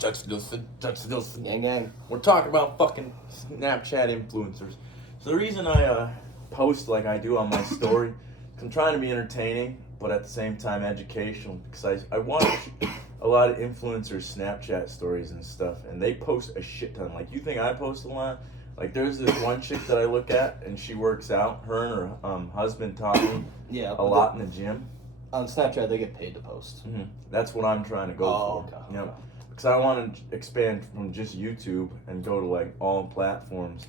Touch Nielsen. Gang, gang. We're talking about fucking Snapchat influencers. So the reason I post like I do on my story, is I'm trying to be entertaining, but at the same time educational, because I watch a lot of influencers Snapchat stories and stuff, and they post a shit ton. Like, you think I post a lot? Like, there's this one chick that I look at, and she works out. Her and her husband taught me a lot in the gym. On Snapchat, they get paid to post. Mm-hmm. That's what I'm trying to go for. Okay. Yep. Because I want to expand from just YouTube and go to like all platforms.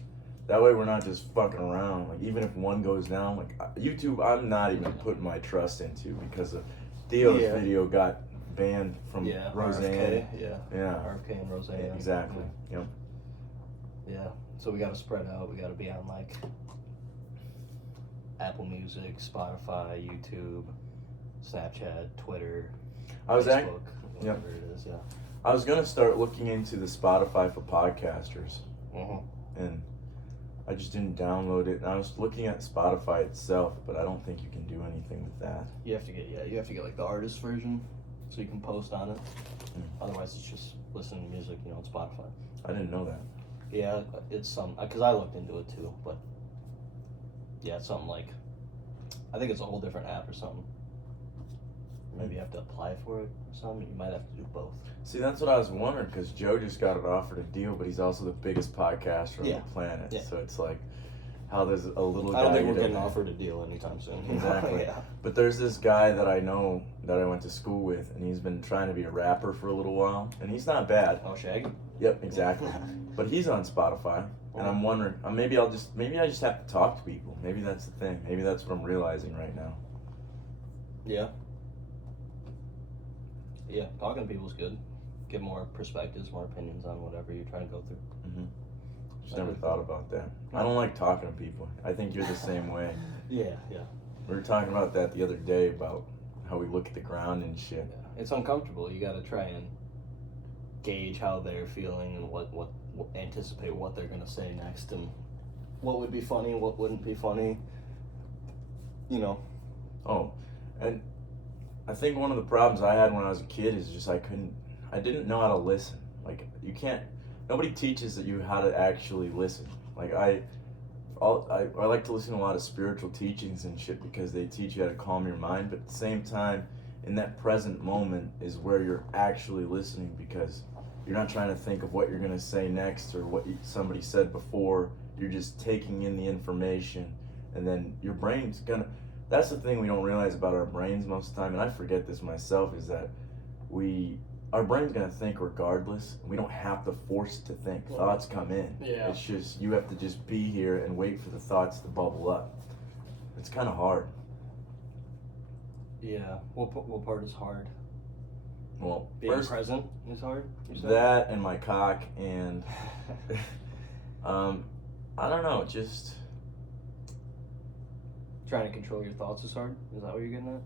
That way we're not just fucking around. Like, even if one goes down, like YouTube, I'm not even putting my trust into, because of Theo's video got banned from Roseanne. RFK, yeah. RFK and Roseanne. Yeah, exactly. Yep. Yeah. So we got to spread out. We got to be on like Apple Music, Spotify, YouTube, Snapchat, Twitter, Facebook, whatever it is. Yeah. I was gonna start looking into the Spotify for podcasters, and I just didn't download it. And I was looking at Spotify itself, but I don't think you can do anything with that. You have to get like the artist version, so you can post on it. Otherwise, it's just listening to music, on Spotify. I didn't know that. Yeah, it's some because I looked into it too, but yeah, it's something like I think it's a whole different app or something. Maybe you have to apply for it or something. You might have to do both. See, that's what I was wondering, because Joe just got an offered a deal, but he's also the biggest podcaster on the planet. Yeah. So it's like, how there's a little guy... I don't think we're getting offered a deal anytime soon. Exactly. But there's this guy that I know that I went to school with, and he's been trying to be a rapper for a little while, and he's not bad. Oh, Shaggy? Yep, exactly. But he's on Spotify, and I'm wondering, maybe I just have to talk to people. Maybe that's the thing. Maybe that's what I'm realizing right now. Yeah. Yeah, talking to people is good. Get more perspectives, more opinions on whatever you're trying to go through. Just never thought about that. I don't like talking to people. I think you're the same way. Yeah. We were talking about that the other day, about how we look at the ground and shit. Yeah. It's uncomfortable. You got to try and gauge how they're feeling and what anticipate what they're gonna say next, and what would be funny, what wouldn't be funny. Oh, and I think one of the problems I had when I was a kid is just I didn't know how to listen. Like, nobody teaches you how to actually listen. Like, I like to listen to a lot of spiritual teachings and shit, because they teach you how to calm your mind, but at the same time, in that present moment is where you're actually listening, because you're not trying to think of what you're going to say next or what somebody said before. You're just taking in the information, and then your brain's gonna... That's the thing we don't realize about our brains most of the time, and I forget this myself, is that our brain's gonna think regardless. We don't have to force it to think. Thoughts come in. Yeah. It's just, you have to just be here and wait for the thoughts to bubble up. It's kind of hard. Yeah. What part is hard? Well, being first, present is hard. That and my cock, and I don't know, just trying to control your thoughts is hard? Is that what you're getting at?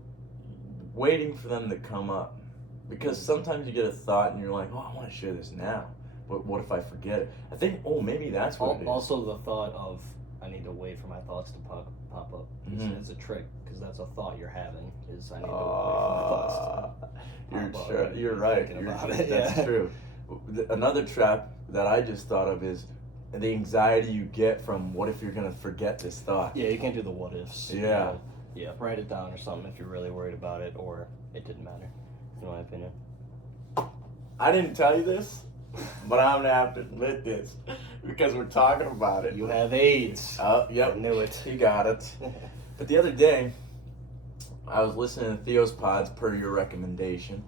Waiting for them to come up. Because sometimes you get a thought and you're like, oh, I want to share this now. But what if I forget it? I think, maybe that's what it is. Also, the thought of, I need to wait for my thoughts to pop up. It's a trick, because that's a thought you're having, is I need to wait for my thoughts to You're right. That's true. Another trap that I just thought of is the anxiety you get from, what if you're going to forget this thought? Yeah, you can't do the what ifs. Yeah. Yeah, write it down or something if you're really worried about it, or it didn't matter, in my opinion. I didn't tell you this, but I'm going to have to admit this, because we're talking about it. You have AIDS. Oh, yep. I knew it. You got it. But the other day, I was listening to Theo's pods per your recommendation,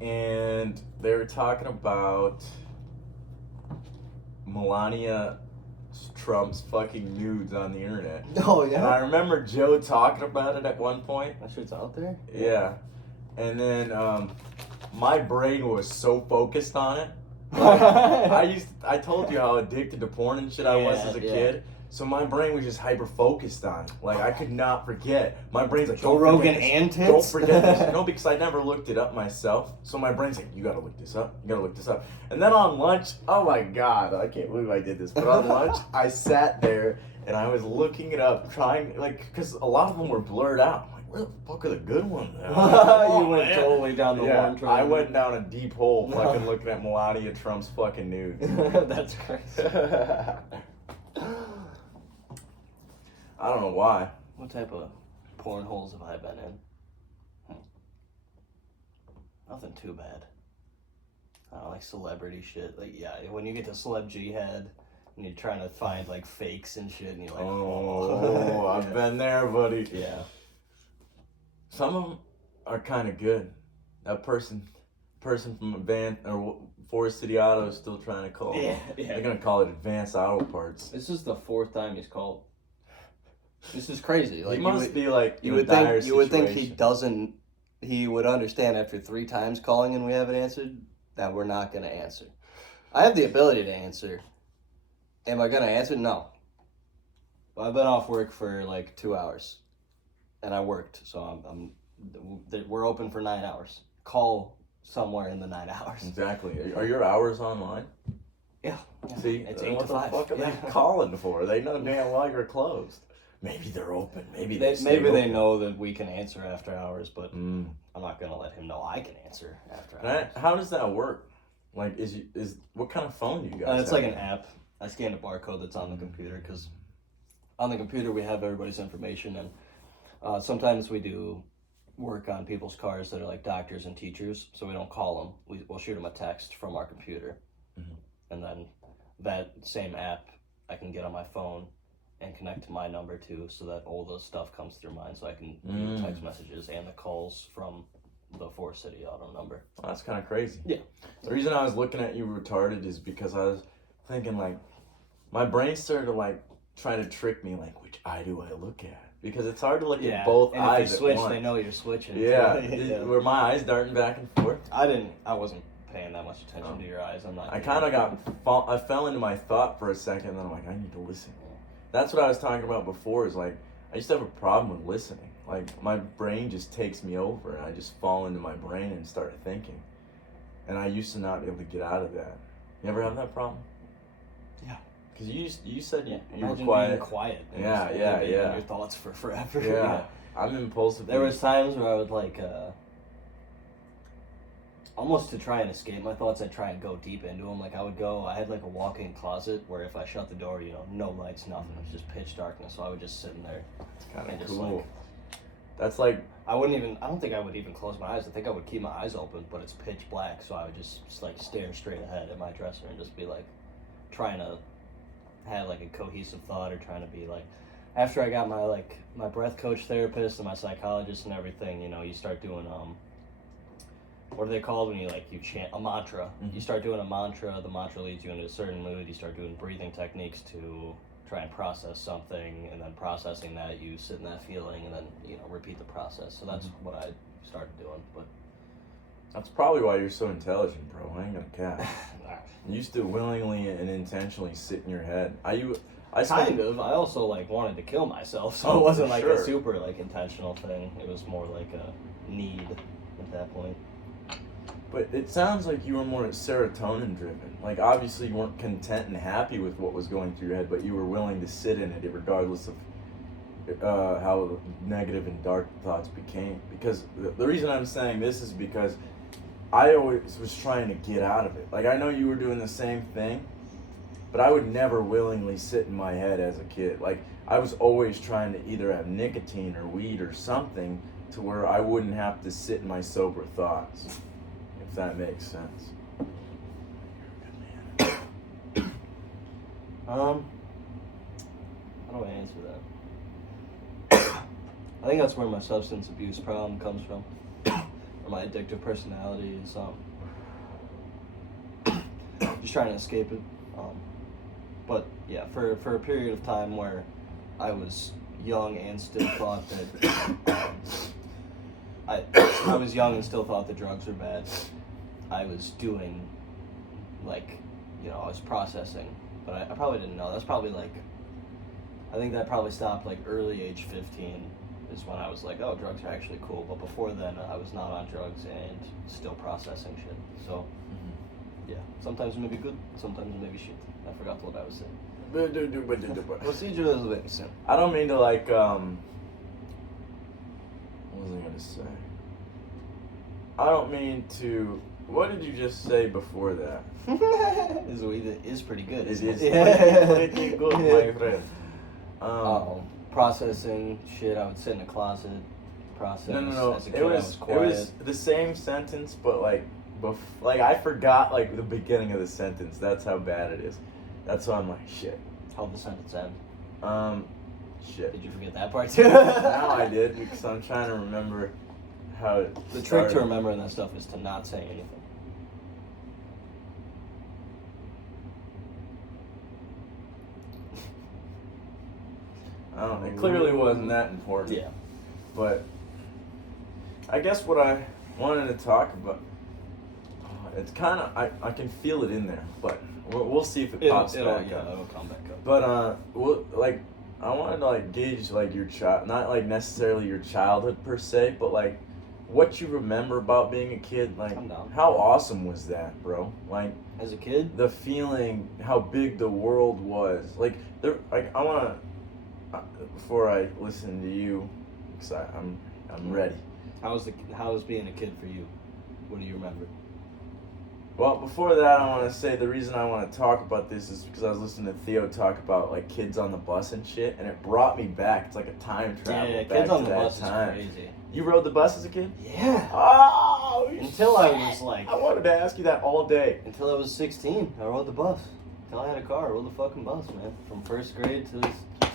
and they were talking about Melania Trump's fucking nudes on the internet. Oh, yeah? And I remember Joe talking about it at one point. That shit's out there? Yeah. And then my brain was so focused on it. I told you how addicted to porn and shit I was as a kid. So my brain was just hyper focused on it. Like, I could not forget. My brain's like, Joe Rogan and tits? Don't forget this. No, because I never looked it up myself. So my brain's like, you gotta look this up. You gotta look this up. And then on lunch, oh my God, I can't believe I did this. But on lunch, I sat there and I was looking it up, trying, like, because a lot of them were blurred out. I'm like, where the fuck are the good ones? You went totally down the yeah, one train. I went down a deep hole fucking looking at Melania Trump's fucking nudes. That's crazy. I don't know why. What type of porn holes have I been in? Nothing too bad. I don't like celebrity shit. Like, yeah, when you get to Celeb Jihad and you're trying to find like fakes and shit, and you're like, oh, I've been there, buddy. Yeah. Some of them are kind of good. That person from Advanced or Forest City Auto is still trying to call. Yeah. They're gonna call it Advanced Auto Parts. This is the 4th time he's called. This is crazy. Like, he must be like you would think he doesn't. He would understand after 3 times calling and we haven't answered that we're not gonna answer. I have the ability to answer. Am I gonna answer? No. I've been off work for like 2 hours, and I worked, so we're open for 9 hours. Call somewhere in the 9 hours. Exactly. Are your hours online? Yeah. See, it's 8 what to the 5. fuck are they calling for? They know damn well you're closed. Maybe they're open. Maybe they know that we can answer after hours, but I'm not gonna let him know I can answer after hours. How does that work? Like, is what kind of phone do you guys? It's like an app. I scan a barcode that's on the computer because on the computer we have everybody's information, and sometimes we do work on people's cars that are like doctors and teachers, so we don't call them. We'll shoot them a text from our computer, and then that same app I can get on my phone and connect to my number too, so that all the stuff comes through mine, so I can do text messages and the calls from the Forest City Auto number. Well, that's kind of crazy. Yeah. The reason I was looking at you retarded is because I was thinking, like, my brain started to like try to trick me, like, which eye do I look at? Because it's hard to look at both eyes if you switch, at once. they know you're switching. Yeah. Were my eyes darting back and forth? I wasn't paying that much attention to your eyes. I kind of I fell into my thought for a second, and then I'm like, I need to listen. That's what I was talking about before, is like, I used to have a problem with listening. Like, my brain just takes me over, and I just fall into my brain and start thinking. And I used to not be able to get out of that. You ever have that problem? Yeah. Because you said you were Imagine quiet. being quiet. And Yeah, just yeah, being yeah. in your thoughts for forever. Yeah. I'm impulsive. There was times where I would like, almost to try and escape my thoughts, I'd try and go deep into them. Like, I had like a walk-in closet where if I shut the door, no lights, nothing. It was just pitch darkness. So I would just sit in there. It's kind of just, cool. like, That's like, I don't think I would even close my eyes. I think I would keep my eyes open, but it's pitch black. So I would just like stare straight ahead at my dresser and just be like trying to have like a cohesive thought, or trying to be like, after I got my breath coach therapist and my psychologist and everything, you start doing, what are they called when you chant a mantra? You start doing a mantra, the mantra leads you into a certain mood. You start doing breathing techniques to try and process something, and then processing that, you sit in that feeling, and then, repeat the process. So that's what I started doing, but. That's probably why you're so intelligent, bro. I ain't gonna cap. You used to willingly and intentionally sit in your head. I kind of. I also wanted to kill myself, so it wasn't a super intentional thing. It was more like a need at that point. But it sounds like you were more serotonin driven. Like, obviously you weren't content and happy with what was going through your head, but you were willing to sit in it regardless of how negative and dark thoughts became. Because the reason I'm saying this is because I always was trying to get out of it. Like, I know you were doing the same thing, but I would never willingly sit in my head as a kid. Like, I was always trying to either have nicotine or weed or something to where I wouldn't have to sit in my sober thoughts, if that makes sense. How do I answer that? I think that's where my substance abuse problem comes from. Or my addictive personality is just trying to escape it. But yeah, for a period of time where I was young and still thought that I was young and still thought that drugs were bad. I was doing I was processing, but I probably didn't know. That's probably I think that probably stopped early age 15 is when I was like, oh, drugs are actually cool. But before then, I was not on drugs and still processing shit. So, yeah, sometimes it may be good, sometimes it may be shit. I forgot what I was saying. Procedure is innocent. I don't mean to was I gonna say? I don't mean to. What did you just say before that? Is pretty good. It Isn't is it? pretty good, my friend. Processing shit. I would sit in a closet, process. No. As a kid, It I was was quiet. the same sentence, but like, I forgot like the beginning of the sentence. That's how bad it is. That's why I'm like, shit. How'd the sentence end? Shit. Did you forget that part too? Now I did because I'm trying to remember how it The trick started. to remembering that stuff is to not say anything. I don't know. It clearly wasn't that important. Yeah. But I guess what I wanted to talk about, it's kind of, I can feel it in there, but we'll see if it pops back up. It'll come back up. But I wanted to like gauge like your child, not like necessarily your childhood per se, but like what you remember about being a kid. Like, I'm down. how awesome was that, bro? Like, As a kid, the feeling, how big the world was. Like, I wanna, before I listen to you, because I'm ready. how was being a kid for you? What do you remember? Well, before that, I want to say the reason I want to talk about this is because I was listening to Theo talk about like kids on the bus and shit, and it brought me back. It's like a time travel. Yeah, back kids on to the that bus time. is crazy. You rode the bus as a kid? Yeah. Oh, Until I was like, I wanted to ask you that all day. until I was 16, I rode the bus. Until I had a car, I rode the fucking bus, man. From first grade to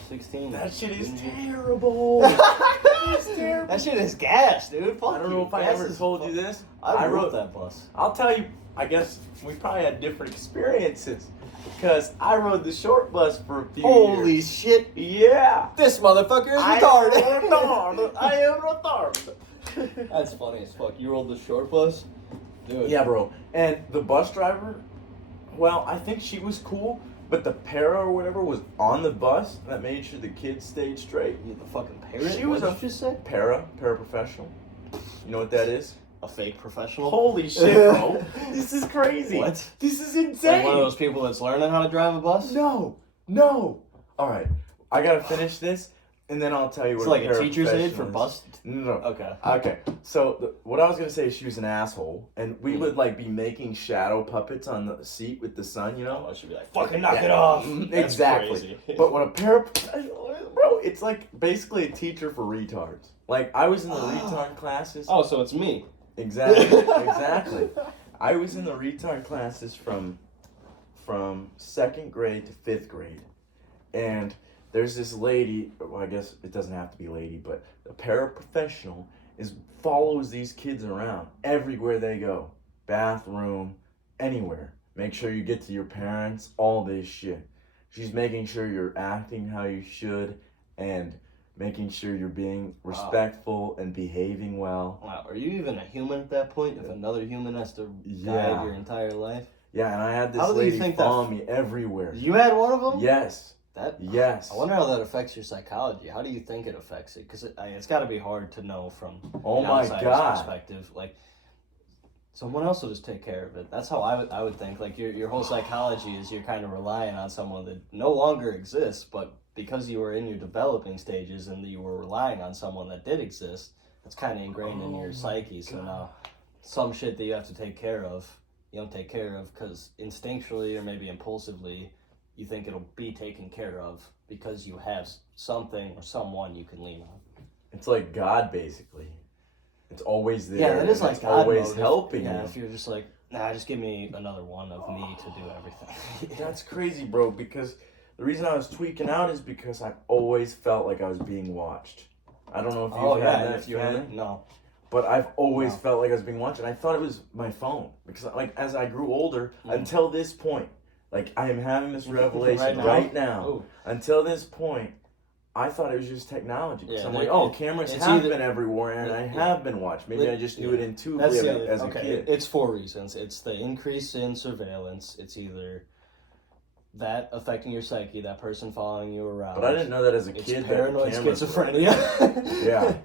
16. That shit is Mhm. terrible. It's terrible. That shit is gas, dude. Fuck I don't you. know if I Gas ever is told fuck- you this. I rode that bus. I'll tell you, I guess we probably had different experiences. Because I rode the short bus for a few Holy years. shit. Yeah. This motherfucker is I retarded. am retarded. I am retarded. That's funny as fuck. You rode the short bus? Dude. Yeah, bro. And the bus driver, well, I think she was cool, but the para or whatever was on the bus that made sure the kids stayed straight. You the fucking parrot? She What was did you just say? Paraprofessional. You know what that is? A fake professional? Holy shit, bro. This is crazy. What? This is Like insane. one of those people that's learning how to drive a bus? No. All right. I got to finish this, and then I'll tell you what It's like a teacher's aid paraprofessional for is. bus? No. Okay. Okay, so what I was gonna say is she was an asshole, and we would like be making shadow puppets on the seat with the sun, you know? I should be like, fucking knock Yeah. it off. Mm, That's exactly. crazy. But when a bro, it's like basically a teacher for retards. Like I was in the retard classes. Oh, so it's me. Exactly. I was in the retard classes from second grade to fifth grade, and there's this lady. Well, I guess it doesn't have to be lady, but a paraprofessional follows these kids around everywhere they go, bathroom, anywhere. Make sure you get to your parents. All this shit. She's making sure you're acting how you should, and making sure you're being respectful and behaving well. Wow, are you even a human at that point? If another human has to Yeah. guide your entire life? Yeah, and I had this How do you lady think follow that- me everywhere. You had one of them? Yes. I wonder how that affects your psychology. How do you think it affects it? Because it's got to be hard to know from Oh an my outsider's God. perspective. Like, someone else will just take care of it. That's how I would think. Like, your whole psychology is you're kind of relying on someone that no longer exists, but because you were in your developing stages and you were relying on someone that did exist, that's kind of ingrained in your psyche. So now, some shit that you have to take care of, you don't take care of because instinctually or maybe impulsively, you think it'll be taken care of because you have something or someone you can lean on. It's like God, basically. It's always there. Yeah, that is and like it's God always mode. helping Yeah, you. if you're just like, nah, just give me another one of me to do everything. That's crazy, bro, because the reason I was tweaking out is because I always felt like I was being watched. I don't know if you've had that if you had feeling, it, no. but I've always No. felt like I was being watched, and I thought it was my phone. Because, like, as I grew older, until this point, like, I am having this revelation right now. Ooh. Until this point, I thought it was just technology. Because Yeah, I'm there- like, oh, cameras it's have either- been everywhere, and I have been watched. Maybe I just knew it intuitively That's the other, as a okay. kid. It's for reasons. It's the increase in surveillance. It's either that affecting your psyche, that person following you around. But I didn't know that as a It's kid. paranoid that cameras were- schizophrenia. Yeah.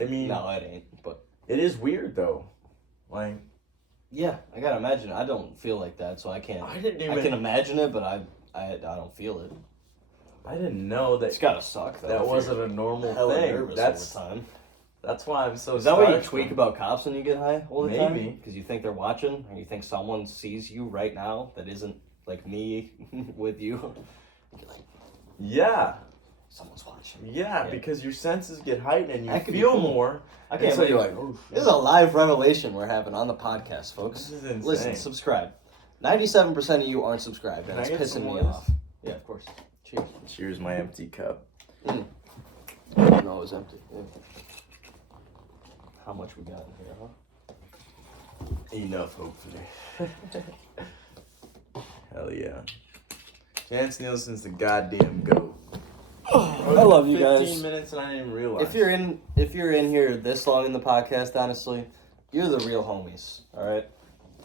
I mean, no, it ain't. But it is weird though. Like, yeah, I gotta imagine. I don't feel like that, so I can't. I didn't even. I can imagine it, but I don't feel it. I didn't know that It's gotta suck though. that if wasn't you're a normal hella thing. nervous That's all the time. That's why I'm so. Is that why you starstruck. tweak about cops when you get high all the time? Maybe. Because you think they're watching, or you think someone sees you right now that isn't like me with you. You're like, Yeah. someone's watching. Yeah, Yeah. because your senses get heightened and you That could be feel cool. more. I can't so believe you're like, oh, this is a live revelation we're having on the podcast, folks. This is insane. Listen, subscribe. 97% of you aren't subscribed, and Can I it's get pissing some me more of this? off. Yeah, of course. Cheers. Cheers, my empty cup. No, it was empty. Yeah. How much we got in here, huh? Enough, hopefully. Hell yeah. Chance Nielsen's the goddamn GOAT. I love you guys. 15 minutes and I didn't even realize. If you're in here this long in the podcast, honestly, you're the real homies. All right.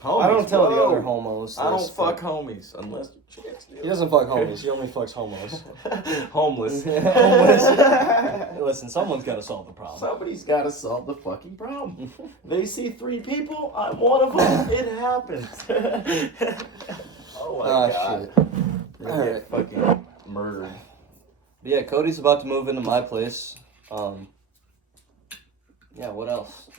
Homies, I don't tell the whoa. other homos. I don't this, fuck but homies unless Chance Nielsen. He doesn't fuck homies. He only fucks homos. Homeless. Homeless. Listen, someone's got to solve the problem. Somebody's got to solve the fucking problem. They see 3 people. I'm one of them. It happens. Oh my god. Shit. They All get right. fucking murdered. But yeah, Cody's about to move into my place. Yeah, what else?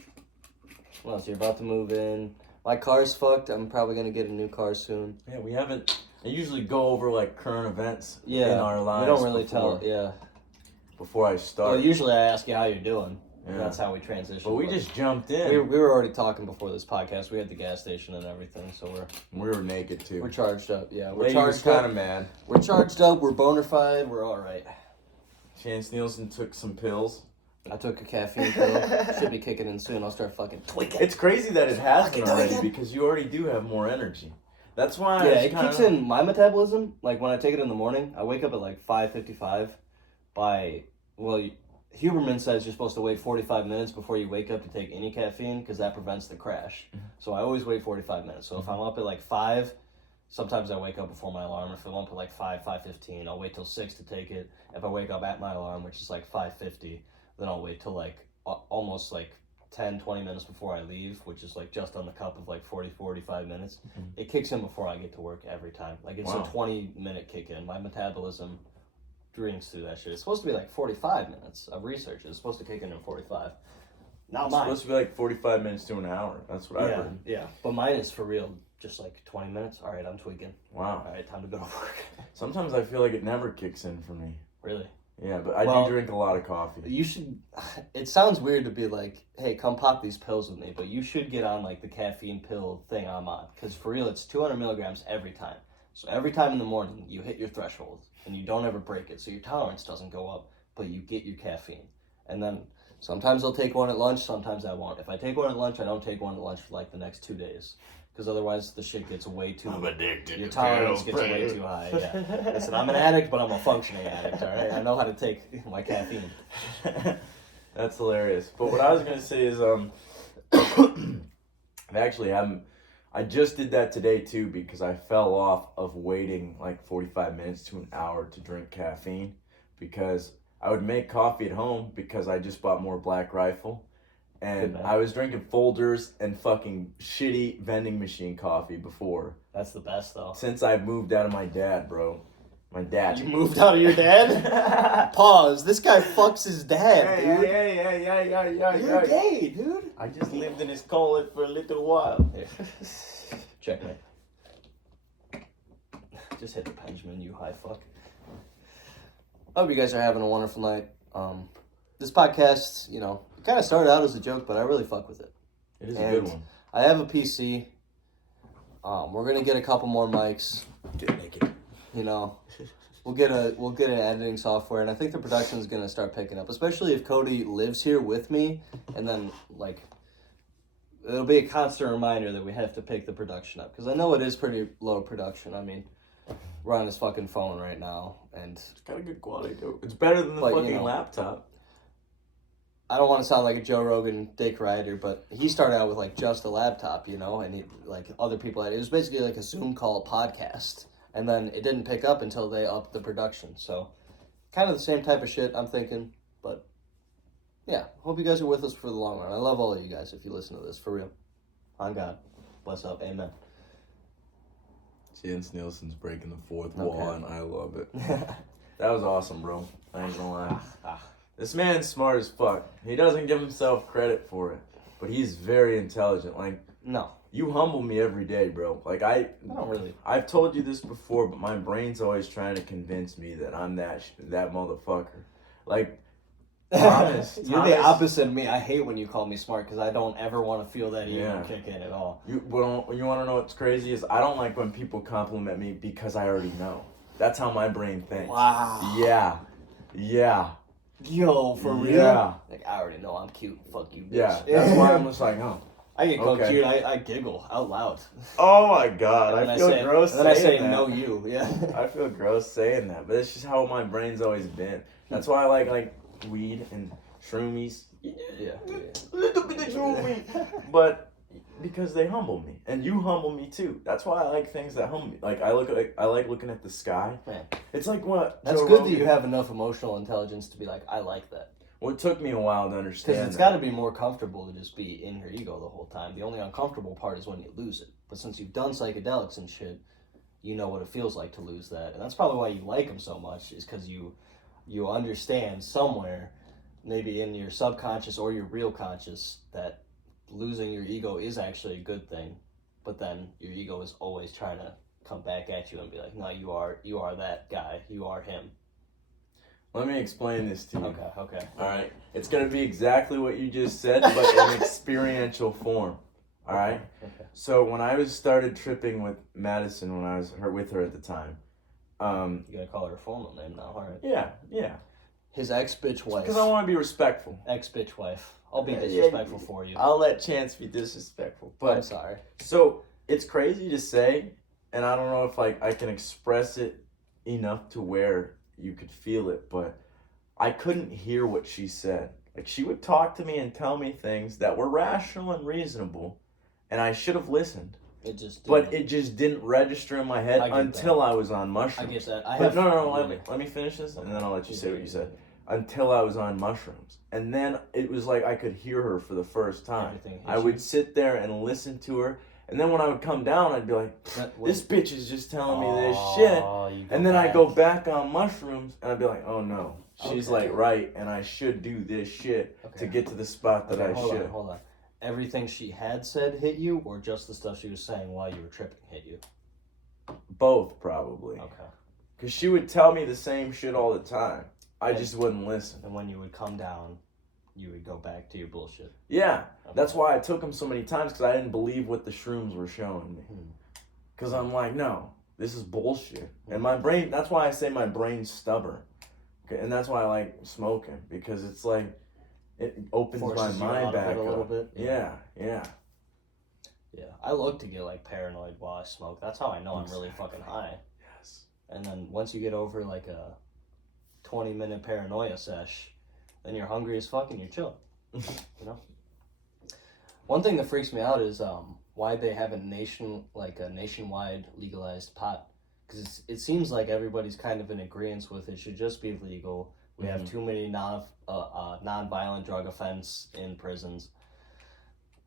What else? You're about to move in. My car's fucked. I'm probably gonna get a new car soon. Yeah, we haven't. I usually go over like current events in Yeah, our lives. we don't really before, tell. Yeah. Before I start. Well, usually I ask you how you're doing. Yeah. And that's how we transition. But we just jumped in. we were already talking before this podcast. We had the gas station and everything, so We were naked too. we're charged up. Yeah, we're Lady was charged kind up. of mad. We're charged up. We're bona fide. We're all right. Chance Nielsen took some pills. I took a caffeine pill. Should be kicking in soon. I'll start fucking tweaking. It's crazy that it has been Fucking already tweaking. because you already do have more energy. That's why. Yeah, I it kicks in my metabolism. Like when I take it in the morning, I wake up at like 5:55. Huberman says you're supposed to wait 45 minutes before you wake up to take any caffeine because that prevents the crash. Mm-hmm. So I always wait 45 minutes. So if I'm up at like 5, sometimes I wake up before my alarm. If I'm up at like 5:15, I'll wait till 6 to take it. If I wake up at my alarm, which is like 5:50, then I'll wait till like almost like 10-20 minutes before I leave, which is like just on the cup of like 40-45 minutes. Mm-hmm. It kicks in before I get to work every time. Like it's Wow. a 20-minute kick in. My metabolism drinks through that shit. It's supposed to be like 45 minutes of research. It's supposed to kick in 45. Not It's mine. supposed to be like 45 minutes to an hour. That's what I Yeah, heard. yeah. But mine is for real, just like 20 minutes. All right, I'm tweaking. Wow. All right, time to go to work. Sometimes I feel like it never kicks in for me. Really? Yeah, but I Well, do drink a lot of coffee. You should. It sounds weird to be like, hey, come pop these pills with me, but you should get on like the caffeine pill thing I'm on. Because for real, it's 200 milligrams every time. So every time in the morning, you hit your threshold and you don't ever break it. So your tolerance doesn't go up, but you get your caffeine. And then sometimes I'll take one at lunch, sometimes I won't. If I take one at lunch, I don't take one at lunch for like the next 2 days. Because otherwise the shit gets way too... I'm addicted Your to tolerance pills, gets way babe. too high, yeah. Listen, I'm an addict, but I'm a functioning addict, all right? I know how to take my caffeine. That's hilarious. But what I was gonna say is, I actually haven't. I just did that today too because I fell off of waiting like 45 minutes to an hour to drink caffeine because I would make coffee at home because I just bought more Black Rifle. And Good man. I was drinking Folders and fucking shitty vending machine coffee before. That's the best, though. Since I moved out of my dad, bro. My dad. You moved out of your dad? Pause. This guy fucks his dad, dude. Yeah. You're gay, dude. I just lived in his closet for a little while. Checkmate. Just hit the Benjamin, you high fuck. I hope you guys are having a wonderful night. This podcast, you know, it kind of started out as a joke, but I really fuck with it. It is a good one. I have a PC. We're gonna get a couple more mics. Get naked. You know, we'll get an editing software, and I think the production is gonna start picking up, especially if Cody lives here with me, and then like it'll be a constant reminder that we have to pick the production up because I know it is pretty low production. I mean, we're on his fucking phone right now, and It's got a good quality too. It's better than the But, you fucking know. laptop. I don't want to sound like a Joe Rogan dick rider, but he started out with like just a laptop, you know, and he, like other people had it was basically like a Zoom call podcast, and then it didn't pick up until they upped the production. So, kind of the same type of shit I'm thinking, but yeah, hope you guys are with us for the long run. I love all of you guys if you listen to this for real. On God, bless up, amen. Chance Nielsen's breaking the fourth Okay. wall, and I love it. That was awesome, bro. I ain't gonna lie. This man's smart as fuck. He doesn't give himself credit for it, but he's very intelligent. Like, No, you humble me every day, bro. Like, I don't really. I've told you this before, but my brain's always trying to convince me that I'm that motherfucker. Like, Thomas, You're the opposite of me. I hate when you call me smart because I don't ever want to feel that ego kick in at all. You want to know what's crazy is I don't like when people compliment me because I already know. That's how my brain thinks. Wow. Yeah. Yo, for real? Yeah. Like, I already know I'm cute. Fuck you, bitch. Yeah. That's why I'm just like, oh. I get called Okay. cute. I giggle out loud. Oh my god, And I feel gross and then saying I say, that. no, you. Yeah. I feel gross saying that, but it's just how my brain's always been. That's why I like weed and shroomies. Yeah. Little bit of shroomy. But because they humble me, and you humble me too. That's why I like things that humble me. Like I like looking at the sky. Man. It's like what That's Joe good Rogan- that you have enough emotional intelligence to be like, I like that. Well, it took me a while to understand. Because it's got to be more comfortable to just be in your ego the whole time. The only uncomfortable part is when you lose it. But since you've done psychedelics and shit, you know what it feels like to lose that. And that's probably why you like them so much, is because you understand somewhere, maybe in your subconscious or your real conscious, that losing your ego is actually a good thing. But then your ego is always trying to come back at you and be like, no, you are that guy. You are him. Let me explain this to you. Okay. All right. It's going to be exactly what you just said, but in experiential form. All right. Okay. So when I started tripping with Madison, when I was with her at the time. You gotta call her formal name now, alright. Yeah. His ex-bitch wife. Because I want to be respectful. Ex-bitch wife. I'll be disrespectful for you. I'll let Chance be disrespectful. But I'm sorry. So it's crazy to say, and I don't know if I can express it enough to where you could feel it, but I couldn't hear what she said. Like, she would talk to me and tell me things that were rational and reasonable, and I should have listened. It just didn't register in my head until I was on mushrooms. I get that. Let me finish this, and then I'll let you say what you said. Until I was on mushrooms. And then it was like I could hear her for the first time. I would sit there and listen to her. And then when I would come down, I'd be like, this bitch is just telling me this shit. And then I'd go back on mushrooms, and I'd be like, oh no. She's like, right, and I should do this shit to get to the spot that I should. Hold on. Everything she had said hit you, or just the stuff she was saying while you were tripping hit you? Both, probably. Okay. Because she would tell me the same shit all the time. I just wouldn't listen. And when you would come down, you would go back to your bullshit. Yeah. Okay. That's why I took them so many times, because I didn't believe what the shrooms were showing me. Because I'm like, no, this is bullshit. And my brain, that's why I say my brain's stubborn. Okay? And that's why I like smoking, because it's like, it opens my mind back a little bit. Yeah. Yeah, I look to get like paranoid while I smoke. That's how I know I'm really fucking high. Yes. And then once you get over like a 20-minute paranoia sesh, then you're hungry as fuck and you're chill. You know? One thing that freaks me out is why they have a nationwide legalized pot. Because it seems like everybody's kind of in agreement with it should just be legal. We have too many non-violent drug offense in prisons.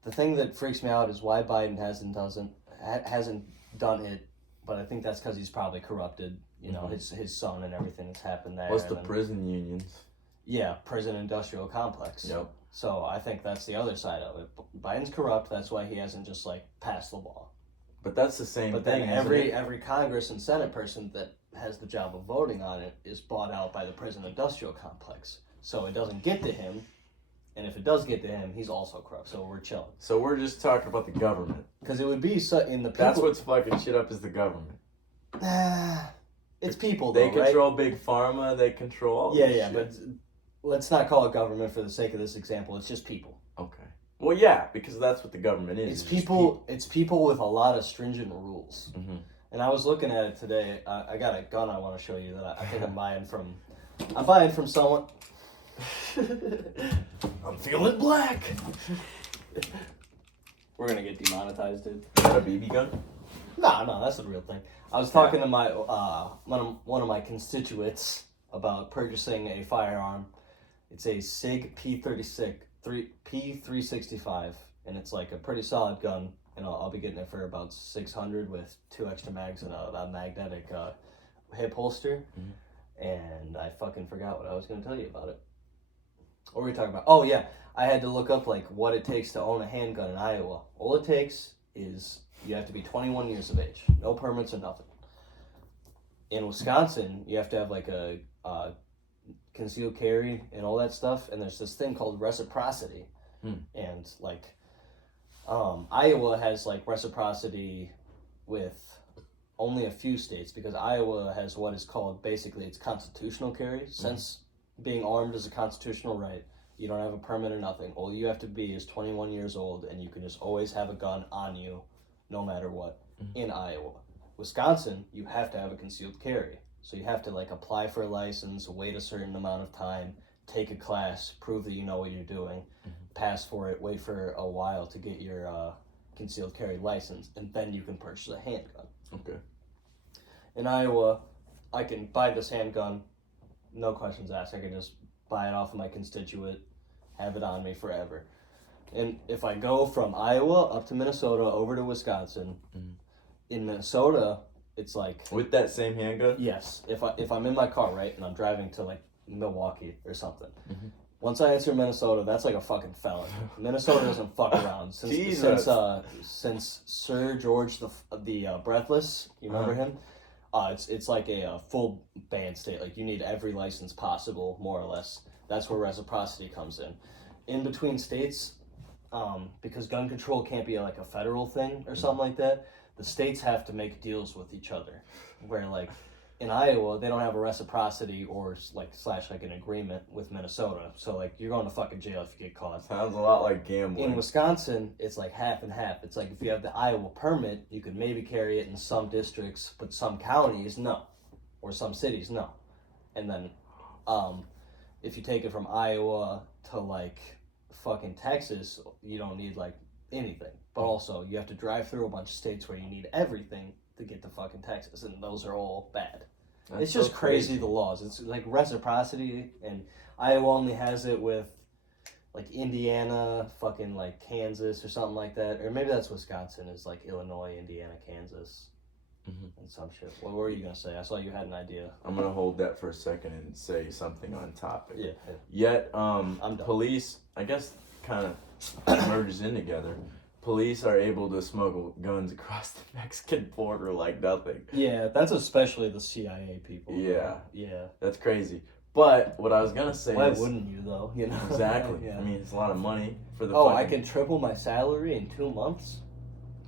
The thing that freaks me out is why Biden hasn't done it, but I think that's because he's probably corrupted. You know, his son and everything that's happened there. What's the prison unions? Yeah, prison industrial complex. Yep. So I think that's the other side of it. Biden's corrupt. That's why he hasn't just like passed the law. But that's the same but thing. But then every Congress and Senate person that has the job of voting on it is bought out by the prison industrial complex. So it doesn't get to him, and if it does get to him, he's also corrupt. So we're chilling. So we're just talking about the government. Because it would be in the people. That's what's fucking shit up is the government. It's people, though, They control big pharma. They control all this shit. But let's not call it government for the sake of this example. It's just people. Okay. Well, yeah, because that's what the government is. It's people. It's people with a lot of stringent rules. Mm-hmm. And I was looking at it today. I got a gun I want to show you that I think I'm buying from someone. I'm feeling black. We're gonna get demonetized, dude. Is that a BB gun? No, that's the real thing. I was talking to my one of my constituents about purchasing a firearm. It's a SIG P365, and it's like a pretty solid gun. And I'll be getting it for about $600 with 2 extra mags and a magnetic hip holster. And I fucking forgot what I was gonna tell you about it. What were we talking about? Oh, yeah. I had to look up, like, what it takes to own a handgun in Iowa. All it takes is you have to be 21 years of age. No permits or nothing. In Wisconsin, you have to have, like, a concealed carry and all that stuff. And there's this thing called reciprocity. And, like, Iowa has, like, reciprocity with only a few states because Iowa has what is called, basically, it's constitutional carry. Since being armed is a constitutional right, you don't have a permit or nothing. All you have to be is 21 years old, and you can just always have a gun on you, no matter what, in Iowa. Wisconsin, you have to have a concealed carry. So you have to, like, apply for a license, wait a certain amount of time, take a class, prove that you know what you're doing, pass for it, wait for a while to get your concealed carry license, and then you can purchase a handgun. Okay. In Iowa, I can buy this handgun, no questions asked. I can just buy it off of my constituent, have it on me forever. And if I go from Iowa up to Minnesota, over to Wisconsin, in Minnesota, it's like... With that same handgun? Yes. If I'm in my car, right, and I'm driving to, like, Milwaukee or something, once I enter Minnesota, that's like a fucking felony. Minnesota doesn't fuck around. Since Sir George the Breathless, you remember him? It's like a full ban state. Like, you need every license possible, more or less. That's where reciprocity comes in. In between states, because gun control can't be like a federal thing or something like that, the states have to make deals with each other. Where, like, in Iowa, they don't have a reciprocity or like an agreement with Minnesota. So, like, you're going to fucking jail if you get caught. Sounds a lot like gambling. In Wisconsin, it's like half and half. It's like if you have the Iowa permit, you could maybe carry it in some districts, but some counties, no. Or some cities, no. And then if you take it from Iowa to, like, fucking Texas, you don't need, like, anything. But also, you have to drive through a bunch of states where you need everything to get to fucking Texas, and those are all bad. That's it's just so crazy, the laws. It's like reciprocity, and Iowa only has it with, like, Indiana, fucking, like, Kansas or something like that. Or maybe that's Wisconsin, is like Illinois, Indiana, Kansas, and some shit. What were you going to say? I saw you had an idea. I'm going to hold that for a second and say something on topic. Yeah. Yet, I'm done. police, I guess, kind of merges in together. Police are able to smuggle guns across the Mexican border like nothing. Yeah, that's especially the CIA people. Yeah. Yeah. That's crazy. But what I was going to say Why is... wouldn't you, though? You know? Exactly. Yeah. I mean, it's a lot of money for the I can triple my salary in 2 months?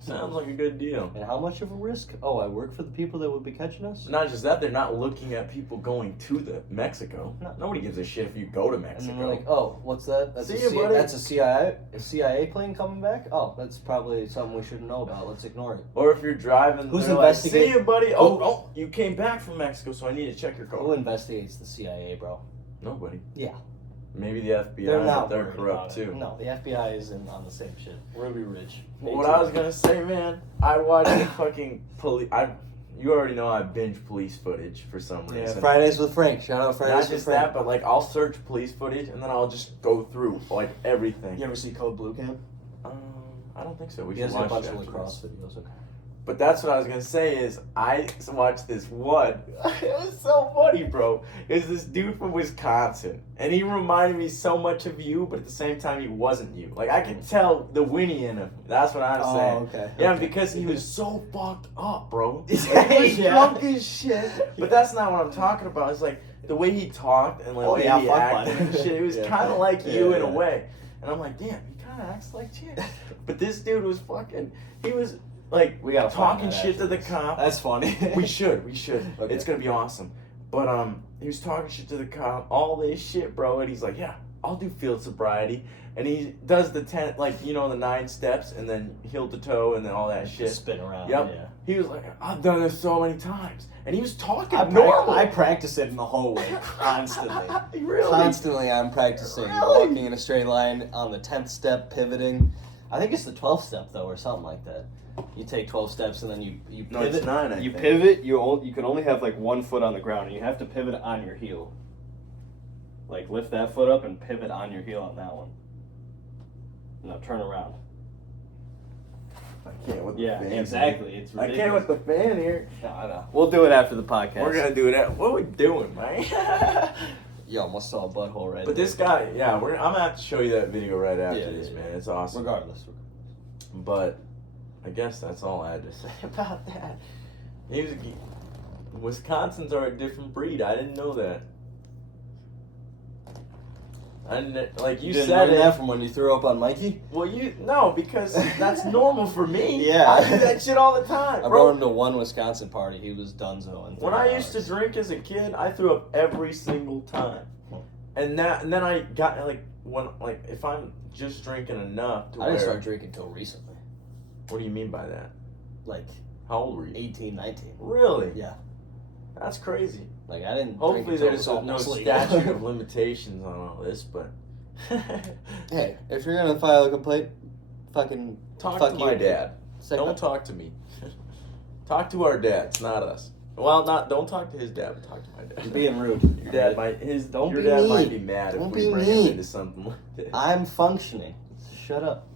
Sounds like a good deal. And how much of a risk? I work for the people that would be catching us? Not just that, they're not looking at people going to the Mexico. No. Nobody gives a shit if you go to And Mexico. then they're like, what's that? That's See you, buddy. That's a CIA plane coming back? Oh, that's probably something we shouldn't know about. Let's ignore it. Or if you're driving, Who's they're like, investigating? see you, buddy. Oh, you came back from Mexico, so I need to check your car. Who investigates the CIA, bro? Nobody. Yeah. Maybe the FBI, They're not but they're worried corrupt about it. too. No, the FBI isn't on the same shit. We're gonna be rich. What I was gonna say, man, I watched the fucking police. You already know I binge police footage for some reason. Yeah, Fridays with Frank. Shout out Fridays Not with just Frank. that, but like I'll search police footage and then I'll just go through like everything. You ever see Code Blue Cam? I don't think so. We He should has a watch bunch it of after lacrosse this. videos. Okay. But that's what I was gonna say is I watched this one. It was so funny, bro. It's this dude from Wisconsin, and he reminded me so much of you, but at the same time he wasn't you. Like I could tell the Winnie in him. That's what I'm saying. Okay. Yeah, okay. because he was so fucked up, bro. He Yeah. was drunk as shit. But that's not what I'm talking about. It's like the way he talked and like the way he fuck acted and buddy. shit. It was Yeah. kind of like you in a Yeah. way. And I'm like, damn, he kind of acts like shit. But this dude was fucking. He was. Like, We gotta find talking that shit to the afterwards. cop. That's funny. we should. Okay. It's gonna be awesome. But he was talking shit to the cop, all this shit, bro, and he's like, yeah, I'll do field sobriety. And he does the 10, like, you know, the 9 steps, and then heel to toe, and then all that shit. Spin around. Yep. Yeah. He was like, I've done this so many times. And he was talking normal. I practice it in the hallway constantly. Really? Constantly, I'm practicing Really? walking in a straight line on the 10th step, pivoting. I think it's the 12th step though, or something like that. You take 12 steps and then you pivot. No, it's 9, I You think. pivot. You can only have like one foot on the ground, and you have to pivot on your heel. Like lift that foot up and pivot on your heel on that one. Now turn around. I can't with the Yeah, fan. exactly. It's I ridiculous. can't with the fan here. No, I know. We'll do it after the podcast. We're gonna do that. What are we doing, man? You almost saw a butthole right But there. this guy, yeah, I'm gonna have to show you that video right after Yeah, this, yeah, man. It's awesome. Regardless. But I guess that's all I had to say about that. Wisconsins are a different breed. I didn't know that. Like you didn't said learn it. that from when you threw up on Mikey? Well, no, because that's normal for me. Yeah. I do that shit all the time. I bro. brought him to one Wisconsin party. He was donezo in 3 When I used to hours. drink as a kid, I threw up every single time. And then I got if I'm just drinking enough to I where. didn't start drinking until recently. What do you mean by that? Like How old were you? 18, 19. Really? Yeah. That's crazy. Like, I didn't Hopefully drink until there's it was no almost legal. statute of limitations on all this, but Hey, if you're gonna file a complaint, fucking talk fuck to you, my dude. dad. Say Don't fuck- talk to me. Talk to our dads, not us. Well, don't talk to his dad, but talk to my dad. You're being rude. Your dad Don't your be dad mean. might be mad Don't if be we bring him mean. into something like this. I'm functioning. Shut up,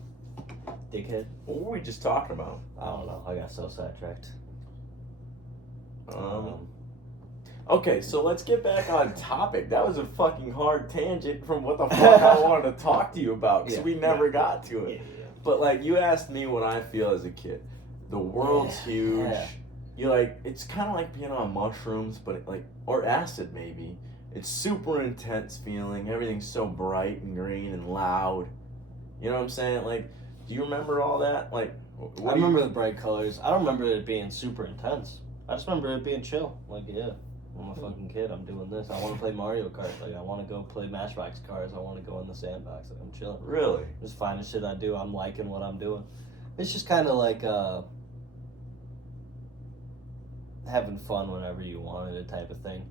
dickhead. What were we just talking about? I don't know. I got so sidetracked. Okay, so let's get back on topic. That was a fucking hard tangent from what the fuck I wanted to talk to you about, because we never got to it. Yeah. But like, you asked me what I feel as a kid. The world's huge. Yeah. You like, it's kind of like being on mushrooms, but or acid maybe. It's super intense feeling. Everything's so bright and green and loud. You know what I'm saying? Like, do you remember all that? Like, I remember the bright colors. I don't remember it being super intense. I just remember it being chill. Like, yeah, I'm a fucking kid. I'm doing this. I want to play Mario Kart. Like, I want to go play Matchbox cars. I want to go in the sandbox. Like, I'm chilling. Really? Just finding shit I do. I'm liking what I'm doing. It's just kind of like having fun whenever you want it type of thing.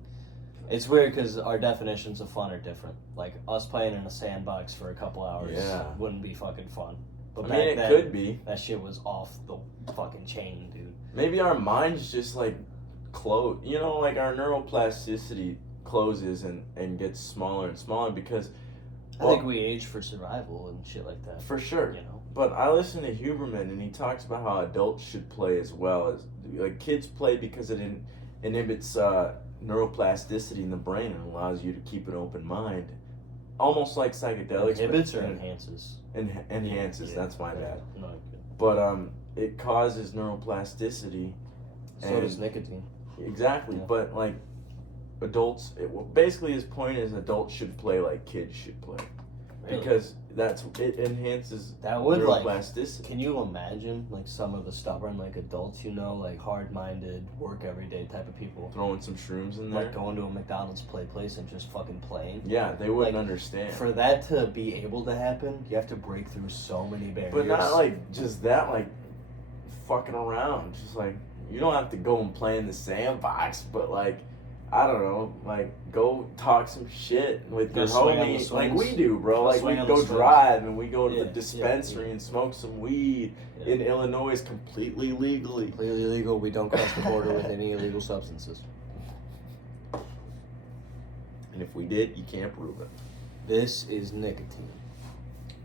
It's weird because our definitions of fun are different. Like, us playing in a sandbox for a couple hours wouldn't be fucking fun. But I back mean, it then, could be. that shit was off the fucking chain, dude. Maybe our minds just like close. You know, like our neuroplasticity closes and gets smaller and smaller because. I think we age for survival and shit like that. For sure. You know? But I listen to Huberman and he talks about how adults should play as well as like kids play because it inhibits neuroplasticity in the brain and allows you to keep an open mind, almost like psychedelics. Inhibits or enhances? Enhances. Yeah. That's my bad. No, good. But it causes neuroplasticity. So does nicotine. Exactly. Yeah. But like adults, basically his point is adults should play like kids should play. Really? Because it enhances That would, like, neuroplasticity. Can you imagine, like, some of the stubborn, like, adults, you know, like, hard-minded, work every day type of people, Throwing some shrooms in there. like, going to a McDonald's play place and just fucking playing? Yeah, they wouldn't Like, understand. For that to be able to happen, you have to break through so many barriers. But not like just that, like fucking around. Just like you don't have to go and play in the sandbox, but like I don't know, like go talk some shit with Go your swing on the homies, like swings. we do, bro. Go Like we swing on the go swings. drive and we go to Yeah, the dispensary and smoke some weed. Yeah. In Illinois, completely legally. Completely illegal. We don't cross the border with any illegal substances. And if we did, you can't prove it. This is nicotine.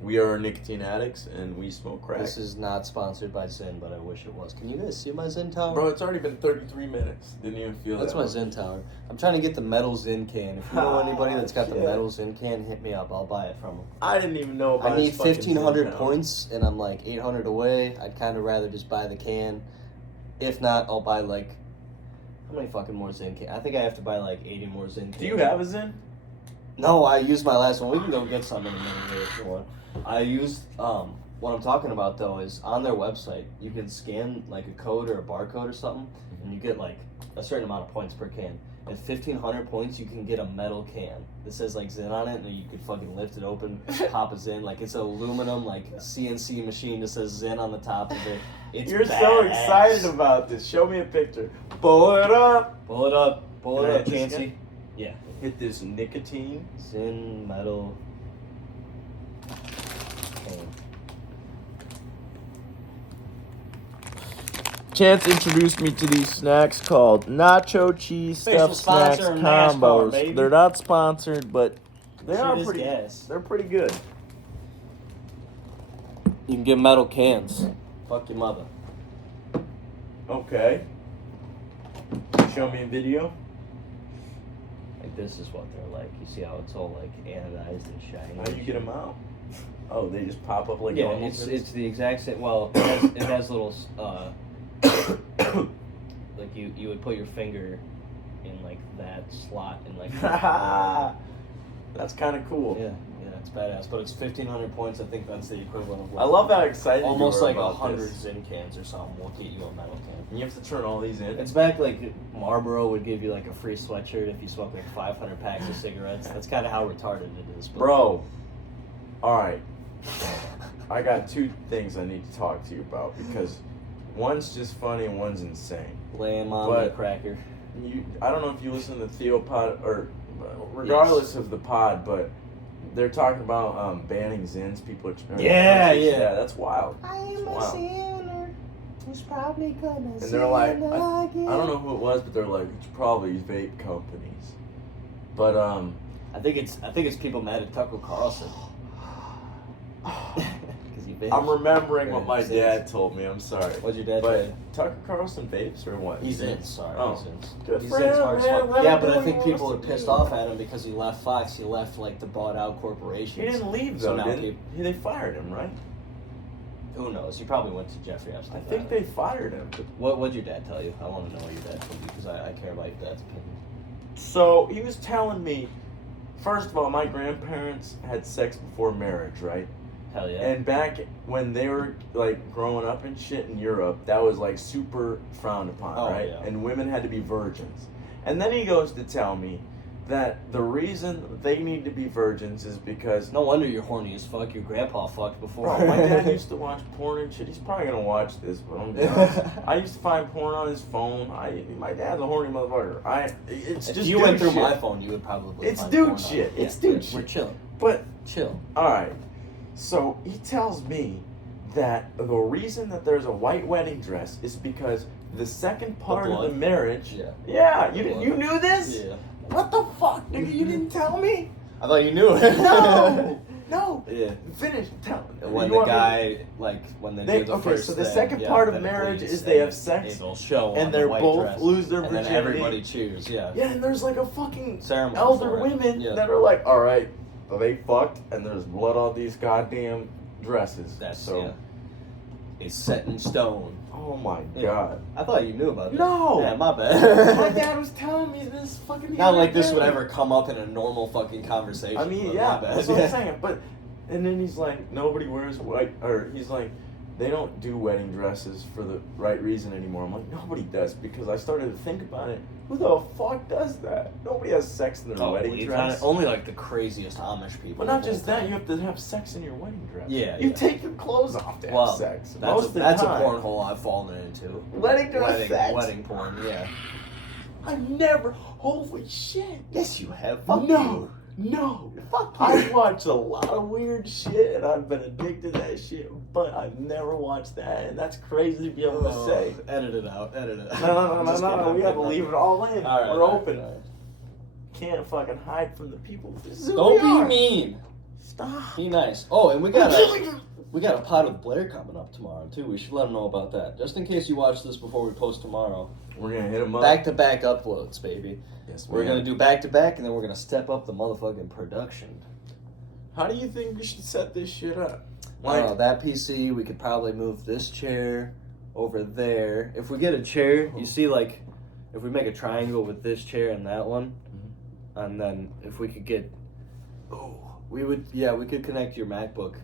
We are nicotine addicts and we smoke crack. This is not sponsored by Zen, but I wish it was. Can you guys see my Zen tower? Bro, it's already been 33 minutes. Didn't even feel That's that my much. Zen tower. I'm trying to get the metal Zen can. If you know anybody that's got the shit. metal Zen can, hit me up. I'll buy it from them. I didn't even know about I need his fucking 1,500 Zen tower. points, and I'm like 800 away. I'd kind of rather just buy the can. If not, I'll buy like... How many fucking more Zen cans? I think I have to buy like 80 more Zen cans. Do you have a Zen? No, I used my last one. We can go get some in a minute here if you want. I used, what I'm talking about though is on their website, you can scan like a code or a barcode or something, and you get like a certain amount of points per can. At 1,500 points, you can get a metal can that says like Zen on it, and you could fucking lift it open, pop a Zen. Like it's an aluminum, like CNC machine that says Zen on the top of it. It's You're so badass. excited about this. Show me a picture. Pull it up. Pull it up. Pull Can it I up, hit this Chancey. again? Yeah. Hit this nicotine. Zen metal can. Chance introduced me to these snacks called nacho cheese Official stuffed snacks sponsor of NASCAR, combos. baby. They're not sponsored, but they Shit are is pretty. gas. They're pretty good. You can get metal cans. Fuck your mother. Okay. Show me a video. Like, this is what they're like. You see how it's all, like, anodized and shiny? How do you get them out? Oh, they just pop up like yeah, normal it's the exact same. Well, it has little, like, you would put your finger in, like, that slot and, like, That's kind of cool. yeah, it's badass. But it's 1,500 points. I think that's the equivalent of, I love how excited almost you were like about 100 this. Zin cans or something will get you a metal can. And you have to turn all these in. It's back like Marlboro would give you like a free sweatshirt if you smoked like 500 packs of cigarettes. That's kind of how retarded it is. But... Bro, all right. I got two things I need to talk to you about because one's just funny and one's insane. Lamb on But- the cracker. I don't know if you listen to the Theo pod or regardless of the pod, but they're talking about banning Zins. People experience. Yeah. That's wild. I am a sinner. Who's probably gonna And they're like, I don't know who it was, but they're like, it's probably vape companies. But I think it's people mad at Tucker Carlson. Because he vapes. I'm remembering what my Zins. dad told me. I'm sorry. What'd your dad But say? Tucker Carlson vapes or what? He's in, sorry. Oh. He's in. Good He's for in him, hard as man. fuck. Let Yeah, him but do I what think he people are wants to pissed do. off at him because he left Fox. He left like the bought out corporations. He didn't leave So though. now They fired him, right? Who knows? He probably went to Jeffrey Epstein. I think they fired him. What'd your dad tell you? I want to know what your dad told you because I care about your dad's opinion. So he was telling me, first of all, my grandparents had sex before marriage, right? Hell yeah. And back when they were like growing up and shit in Europe, that was like super frowned upon, Oh, right? yeah. And women had to be virgins. And then he goes to tell me that the reason they need to be virgins is because No wonder you're horny as fuck. Your grandpa fucked before. bro, my dad used to watch porn and shit. He's probably gonna watch this, but I'm gonna be honest. I used to find porn on his phone. My dad's a horny motherfucker. It's If just you dude went through shit. my phone, you would probably. It's find dude porn on shit. it. It's Yeah, dude We're shit. chilling. But Chill. all right. So he tells me that the reason that there's a white wedding dress is because the second part of the blood. marriage. Yeah. Yeah. The blood. You knew this? Yeah. What the fuck, nigga? You didn't tell me? I thought you knew it. No. No. Yeah. Finish. Tell me. When You the want me- guy, like, when they do the okay, first so the thing, second yeah, part of then it marriage bleeds, is they and have sex, It'll show and on they're the white both dress, lose their and then virginity. everybody cheers. Yeah. Yeah, and there's like a fucking Ceremony elder for it. women Yeah. that are like, all right, well, they fucked, and there's blood on these goddamn dresses. That's so. yeah. It's set in stone. Oh my Yeah. god. I thought you knew about that. No. Yeah, my bad. My dad was telling me this fucking. Not like this would ever come up in a normal fucking conversation. I mean, but yeah, my bad. that's what I'm saying. But, and then he's like, nobody wears white, or he's like, they don't do wedding dresses for the right reason anymore. I'm like, nobody does, because I started to think about it. Who the fuck does that? Nobody has sex in their wedding believe dress. that? Only like the craziest Amish people. But not the whole just that, time. you have to have sex in your wedding dress. Yeah, You yeah. take your clothes off to have Well, sex. That's, Most a, of the that's time. a porn hole I've fallen into. Wedding dress sex? Wedding porn, yeah. I've never. Holy shit. Yes, you have. Fuck No. No. you. Fuck you. I watch a lot of weird shit and I've been addicted to that shit, but I've never watched that, and that's crazy to be able to say. Edit it out. Edit it out. No, Just kidding, I'm we have to kidding, leave I'm it all in. kidding. All right, We're all right, open. all right. Can't fucking hide from the people. This is who Don't we be are. mean. Stop. Be nice. Oh, and we got a pod with Blair coming up tomorrow too. We should let him know about that, just in case you watch this before we post tomorrow. We're gonna hit him up. Back-to-back uploads, baby. Yes, We're man. gonna do back-to-back, and then we're gonna step up the motherfucking production. How do you think we should set this shit up? I don't know, that PC, we could probably move this chair over there. If we get a chair, you see, like, if we make a triangle with this chair and that one, and then if we could get, we could connect your MacBook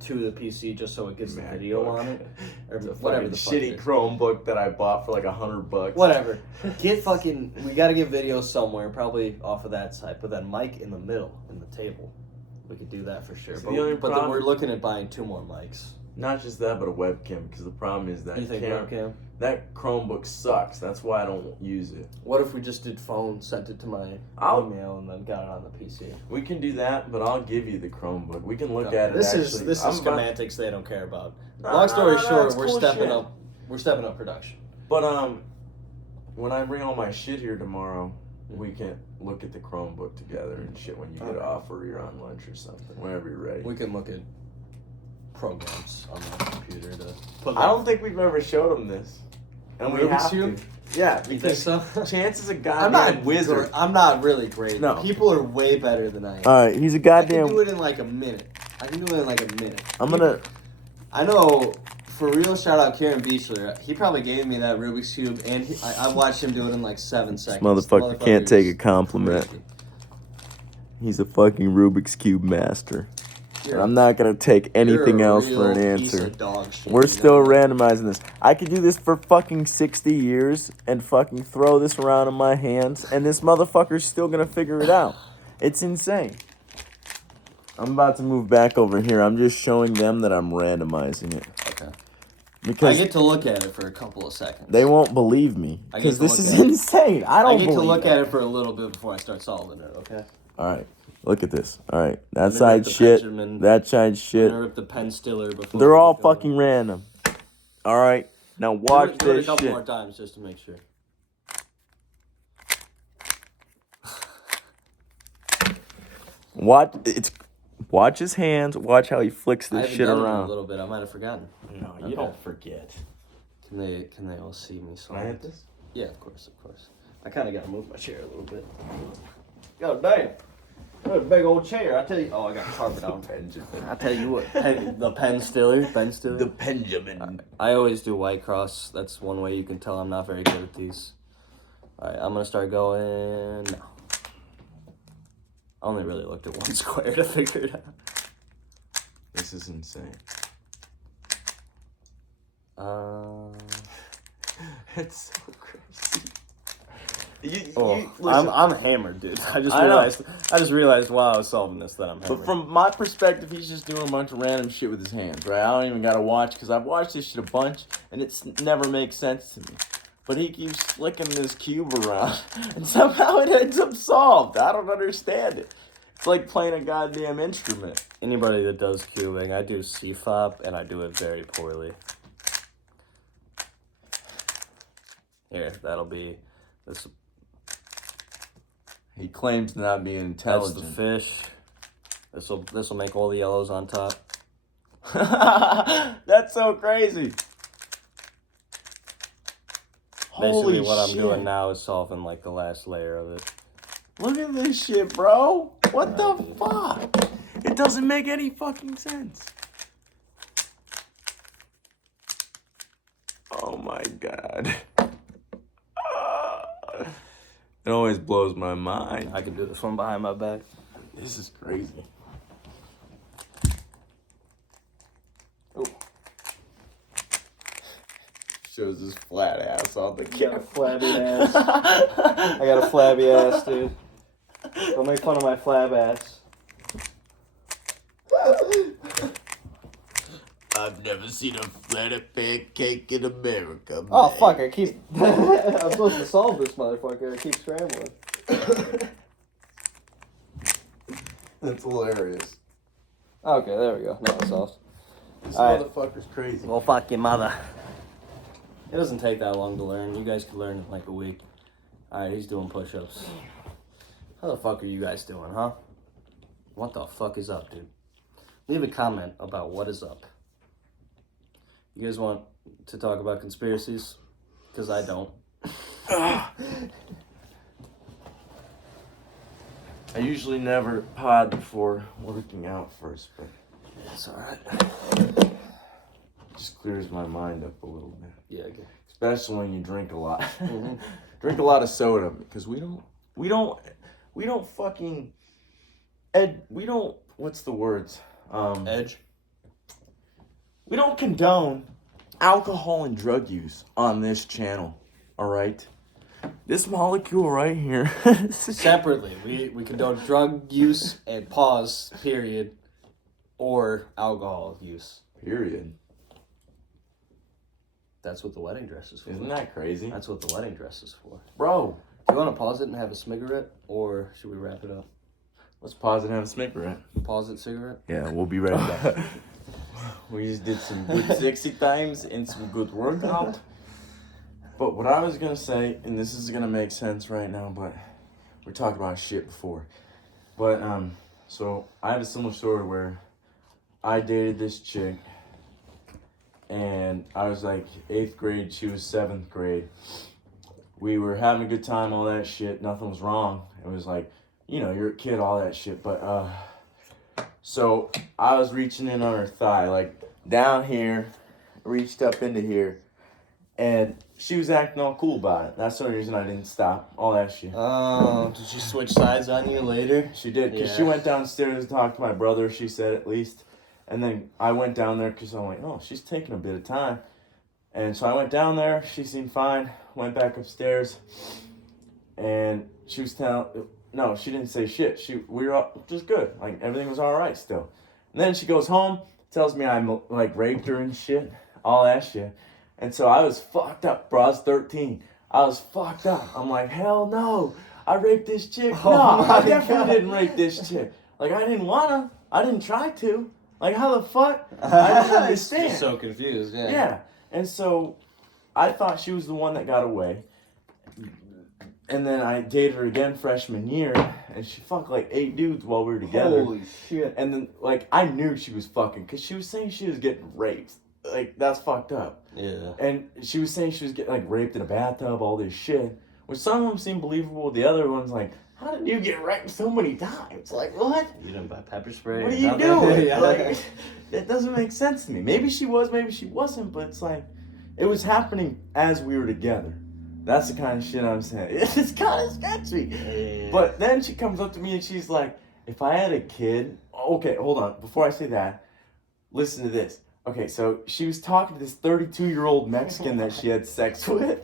to the PC just so it gets the video MacBook. on it. Or It's a whatever fucking the fuck shitty it is. Chromebook that I bought for like $100. Whatever. Get fucking, we gotta get video somewhere, probably off of that side, but then mic in the middle, in the table. We could do that for sure. See, But, the only then problem- we're looking at buying 2 more mics. Not just that, but a webcam, because the problem is that You think webcam? that Chromebook sucks. That's why I don't use it. What if we just did phone, sent it to my I'll- email, and then got it on the PC? We can do that, but I'll give you the Chromebook. We can look at it. This actually. is I'm about- schematics they don't care about. No, Long story no, short, it's we're cool stepping shit. up. We're stepping up production. But when I bring all my shit here tomorrow, we can look at the Chromebook together and shit when you get Okay. off or you're on lunch or something, whenever you're ready. We can look at programs on the computer to put. I don't think we've ever showed them this, and we Rubik's have Cube? to. Yeah, You think because so? Chance is a I'm goddamn not wizard. I'm not really great. No. People are way better than I am. All right, he's a I goddamn. can do it in like a minute. I'm gonna. I know, for real, shout out Karen Beechler. He probably gave me that Rubik's Cube, and I watched him do it in like 7 seconds. Motherfucker can't take a is compliment. crazy. He's a fucking Rubik's Cube master. You're- And I'm not gonna take anything you're a else for an real piece answer. of dog shit, We're you still know? randomizing this. I could do this for fucking 60 years and fucking throw this around in my hands, and this motherfucker's still gonna figure it out. It's insane. I'm about to move back over here. I'm just showing them that I'm randomizing it. Okay. I Because get to look at it for a couple of seconds. they won't believe me. I get Because to this look is at it. insane. I don't I get to believe look it. at it for a little bit before I start solving it, okay? Alright. Look at this. Alright. That I'm gonna side rip the shit. Benjamin. That side I'm shit. gonna rip the pen stiller before They're we all get going. fucking random. Alright. Now watch Do it a this couple shit. more times just to make sure. Watch his hands. Watch how he flicks I this haven't shit done it in a around. little bit. I might have forgotten. No, you Okay. don't forget. Can they all see me? So Can I hit this? Yeah, of course. I kind of got to move my chair a little bit. God damn. What a big old chair. I tell you. Oh, I got carpet on. I tell you what. The pen stiller. The Benjamin. I always do white cross. That's one way you can tell I'm not very good at these. All right, I'm going to start going now. I only really looked at one square to figure it out. This is insane. It's so crazy. Listen, I'm hammered, dude. I know. just realized while I was solving this that I'm hammered. but from my perspective, he's just doing a bunch of random shit with his hands, right? I don't even gotta watch because I've watched this shit a bunch, and it's never makes sense to me. But he keeps flicking this cube around, and somehow it ends up solved. I don't understand it. It's like playing a goddamn instrument. Anybody that does cubing, I do CFOP, and I do it very poorly. Here, that'll be this. He claims to not be That's intelligent. the fish. This'll make all the yellows on top. That's so crazy. Basically, Holy what I'm shit. doing now is solving like the last layer of it. Look at this shit, bro. What the dude. fuck? It doesn't make any fucking sense. Oh my god. It always blows my mind. I can do this one behind my back. This is crazy. Oh. Shows his flat ass on the I got a camera. flabby ass. I got a flabby ass, dude. Don't make fun of my flab ass. I've never seen a flatter pancake in America. Oh man. fuck! I keep. I'm supposed to solve this motherfucker. I keep scrambling. That's hilarious. Okay, there we go. Now it's solved. This Alright. motherfucker's crazy. Well, fuck your mother. It doesn't take that long to learn. You guys can learn in like a week. Alright, he's doing push-ups. How the fuck are you guys doing, huh? What the fuck is up, dude? Leave a comment about what is up. You guys want to talk about conspiracies? Because I don't. I usually never pod before working out first, but It's alright. it just clears my mind up a little bit. Yeah, okay. Especially when you drink a lot. Mm-hmm. Drink a lot of soda because we don't fucking what's the words? Edge? We don't condone alcohol and drug use on this channel. All right? This molecule right here. Separately, we condone drug use and pause, period, or alcohol use. Period. That's what the wedding dress is for. Isn't that crazy? That's what the wedding dress is for. Bro, Do you want to pause it and have a cigarette, or should we wrap it up? let's pause and have a cigarette. Pause it, cigarette? Yeah, we'll be right back. We just did some good sexy times and some good workout. But what I was gonna say, and this is gonna make sense right now, but we talked about shit before. But so I have a similar story where I dated this chick, and I was like 8th grade, she was 7th grade, we were having a good time, all that shit. Nothing was wrong. It was like, you know, you're a kid, all that shit. But, so I was reaching in on her thigh, like down here, reached up into here, and she was acting all cool about it. That's the only reason I didn't stop, all that shit. Oh, did she switch sides on you later? She did, because she went downstairs to talk to my brother, she said at least. And then I went down there because I'm like, oh, she's taking a bit of time. And so I went down there, she seemed fine, went back upstairs, and she was no, she didn't say shit. We were all just good. Like, everything was all right still. And then she goes home, tells me I'm, like, raped her and shit, all that shit. And so I was fucked up, bro. I was 13. I was fucked up. I'm like, hell no. I raped this chick. Oh No, I my definitely God. didn't rape this chick. Like, I didn't wanna. I didn't try to. Like, how the fuck? I didn't understand. You're so confused, yeah. Yeah. And so I thought she was the one that got away. And then I dated her again freshman year, and she fucked like 8 dudes while we were together. Holy shit. And then, like, I knew she was fucking, because she was saying she was getting raped. Like, that's fucked up. Yeah. And she was saying she was getting, like, raped in a bathtub, all this shit. Which some of them seemed believable. The other ones, like, how did you get raped so many times? Like, what? You didn't buy pepper spray? What are or you nothing? doing? Yeah. Like, it doesn't make sense to me. Maybe she was, maybe she wasn't, but it's like, it was happening as we were together. That's the kind of shit I'm saying. It's kind of sketchy. Yeah. But then she comes up to me and she's like, if I had a kid... Okay, hold on. Before I say that, listen to this. Okay, so she was talking to this 32-year-old Mexican that she had sex with.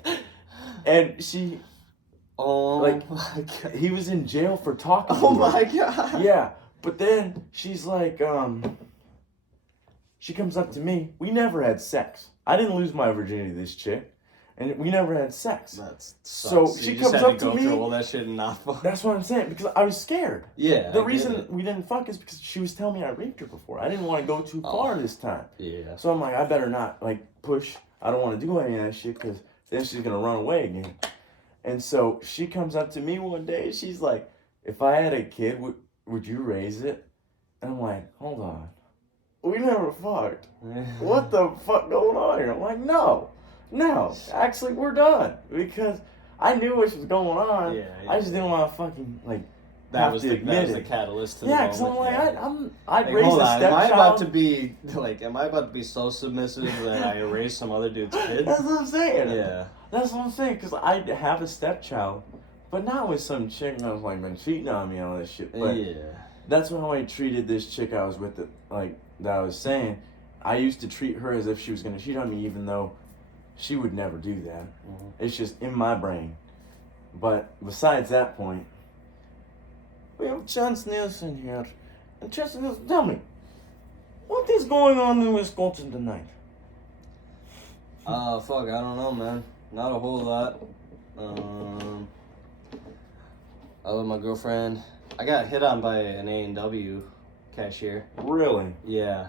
And she... Oh, like, my God. he was in jail for talking to Oh, her. my God. Yeah, but then she's like, she comes up to me. We never had sex. I didn't lose my virginity to this chick. And we never had sex. That's So sucks. she You just comes had up to go to me. through all that shit and not fuck. That's what I'm saying, because I was scared. Yeah. The I reason get it. we didn't fuck is because she was telling me I raped her before. I didn't want to go too far this time. Yeah. So I'm like, I better not, like, push. I don't want to do any of that shit, because then she's going to run away again. And so she comes up to me one day, and she's like, if I had a kid, would you raise it? And I'm like, hold on. We never fucked. What the fuck going on here? I'm like, no, actually we're done, because I knew what was going on. Yeah, I just didn't want to fucking, like, That was the catalyst to the yeah, because I'm moment. like, I'd Like, raise hold a on, stepchild. am I about to be so submissive that I erase some other dude's kid? That's what I'm saying. Yeah. That's what I'm saying, because I have a stepchild, but not with some chick that was, like, been cheating on me and all this shit. But Yeah. that's how I treated this chick I was with, that I was saying. I used to treat her as if she was going to cheat on me, even though she would never do that. Mhm. It's just in my brain. But besides that point, we have Chance Nielsen here. And Chance Nielsen, tell me, what is going on in Wisconsin tonight? Fuck, I don't know, man. Not a whole lot. I love my girlfriend. I got hit on by an A&W cashier. Really? Yeah.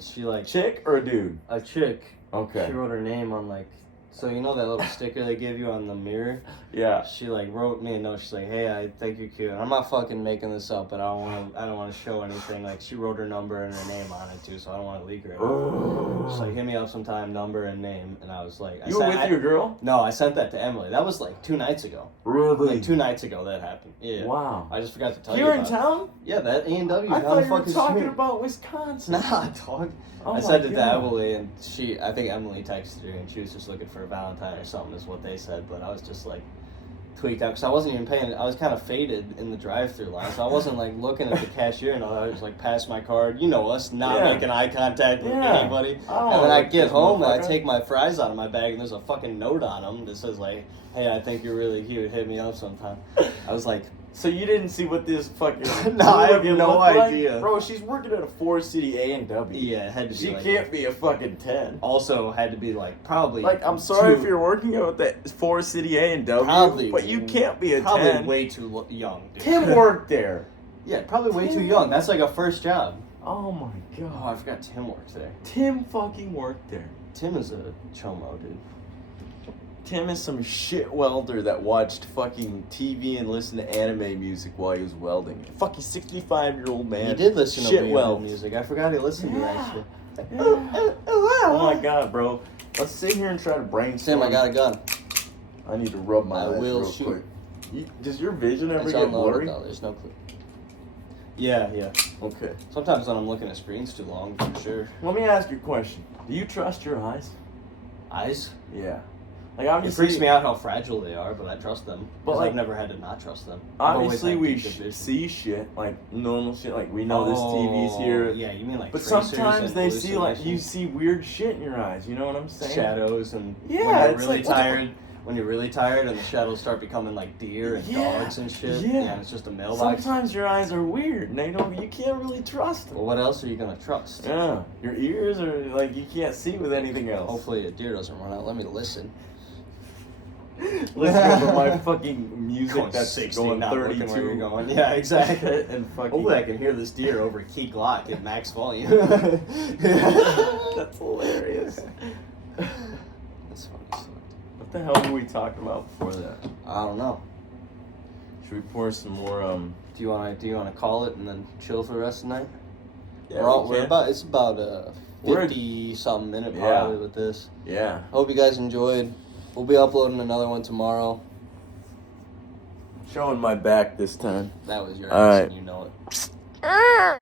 She like Chick or a dude? a chick. Okay. She wrote her name on like, so you know that little sticker they give you on the mirror? Yeah. She like wrote me a note. She's like, "Hey, I think you're cute." And I'm not fucking making this up, but I don't want to show anything. Like she wrote her number and her name on it too, so I don't want to leak her. She's like, "Hit me up sometime, number and name." And I was like, You were with your girl? No, I sent that to Emily. That was like 2 nights ago. Really? Like 2 nights ago that happened. Yeah. Wow. I just forgot to tell you. Here in about it. town? Yeah, that A&W. I down thought the you were fucking talking street. about Wisconsin. Nah, dog. Oh I my sent it to God. Emily, and I think Emily texted her, and she was just looking for a Valentine or something, is what they said. But I was just like tweaked out because I wasn't even paying. I was kind of faded in the drive-through line, so I wasn't like looking at the cashier and all that. I was like, pass my card. You know us, not Yeah. making eye contact with Yeah. anybody. Oh, and then I like get this home and I motherfucker. take my fries out of my bag, and there's a fucking note on them that says like, "Hey, I think you're really cute. Hit me up sometime." I was like, So you didn't see what this fucking... No, I have hooligan no looked like? idea. Bro, she's working at a 4-city A&W. yeah, it had to be. She like, can't be a fucking 10. Also had to be like probably. Like, I'm sorry if 2 you're working at that 4-city A&W, Probably- but you can't be a Probably 10. way too young, dude. Tim worked there. Yeah, probably way too Tim. young. That's like a first job. Oh my Oh, god. I forgot Tim works there. Tim fucking worked there. Tim is a chomo, dude. Tim is some shit welder that watched fucking TV and listened to anime music while he was welding. Fucking 65-year-old man. He did listen to shit weird weld. music. I forgot he listened to that Yeah. shit. Oh my god, bro. Let's sit here and try to brainstorm. Sam, I got a gun. I need to rub my I eyes will real shoot. quick. Does your vision ever It's get unloaded blurry? though. There's no clue. Yeah. Okay. Sometimes when I'm looking at screens too long, for sure. Let me ask you a question. Do you trust your eyes? Eyes? Yeah. Like It obviously, freaks me out how fragile they are, but I trust them. But, But like, I've never had to not trust them. I've always obviously had we deep vision. see shit like normal shit. Like we know this TV's Oh, here. Yeah, you mean like But tracers sometimes and they see like you hallucinations? see weird shit in your eyes. You know what I'm saying? Shadows and Yeah, when you're it's really like, what the- tired. When you're really tired and the shadows start becoming like deer and Yeah, dogs and shit. yeah. And it's just a mailbox. Sometimes your eyes are weird, and they don't. You can't really trust them. Well, what else are you gonna trust? Yeah, your ears are like you can't see with anything else. Hopefully a deer doesn't run out. Let me listen. Listen to my fucking music Going that's 60, going not looking 32. where you're going. Yeah, exactly. And fucking. Hopefully I can hear this deer over key Glock at max volume. That's hilarious. That's funny. What the hell were we talking about before that? I don't know. Should we pour some more? Do you wanna call it and then chill for the rest of the night? Yeah, It's about a We're- 50-something minute Yeah. probably with this. Yeah. Hope you guys enjoyed. We'll be uploading another one tomorrow. Showing my back this time. That was your All ass right. and you know it.